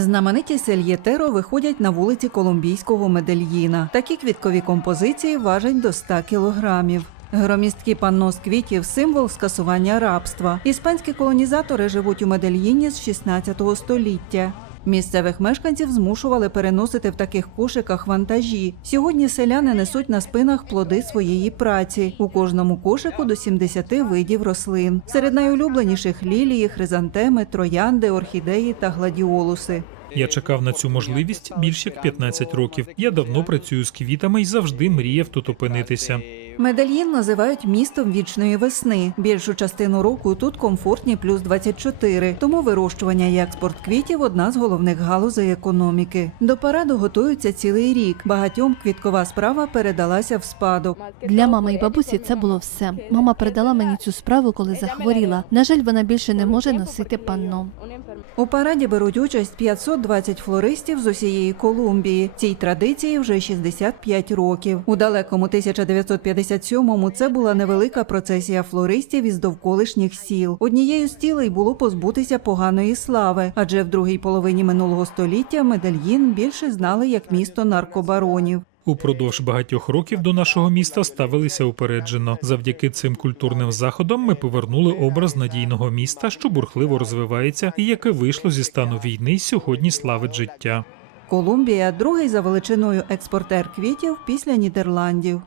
Знамениті сельєтеро виходять на вулиці Колумбійського Медельїна. Такі квіткові композиції важать до 100 кілограмів. Громістки панно з квітів символ скасування рабства. Іспанські колонізатори живуть у Медельїні з 16 століття. Місцевих мешканців змушували переносити в таких кошиках вантажі. Сьогодні селяни несуть на спинах плоди своєї праці. У кожному кошику до 70 видів рослин. Серед найулюбленіших лілії, хризантеми, троянди, орхідеї та гладіолуси. Я чекав на цю можливість більш як 15 років. Я давно працюю з квітами і завжди мріяв тут опинитися. Медельїн називають містом вічної весни. Більшу частину року тут комфортні плюс 24, тому вирощування і експорт квітів одна з головних галузей економіки. До параду готуються цілий рік. Багатьом квіткова справа передалася в спадок. Для мами і бабусі це було все. Мама передала мені цю справу, коли захворіла. На жаль, вона більше не може носити панно. У параді беруть участь 520 флористів з усієї Колумбії. Цій традиції вже 65 років. У далекому 1957-му це була невелика процесія флористів із довколишніх сіл. Однією з цілей було позбутися поганої слави, адже в другій половині минулого століття Медельїн більше знали як місто наркобаронів. Упродовж багатьох років до нашого міста ставилися упереджено. Завдяки цим культурним заходам ми повернули образ надійного міста, що бурхливо розвивається і яке вийшло зі стану війни і сьогодні славить життя. Колумбія другий за величиною експортер квітів після Нідерландів.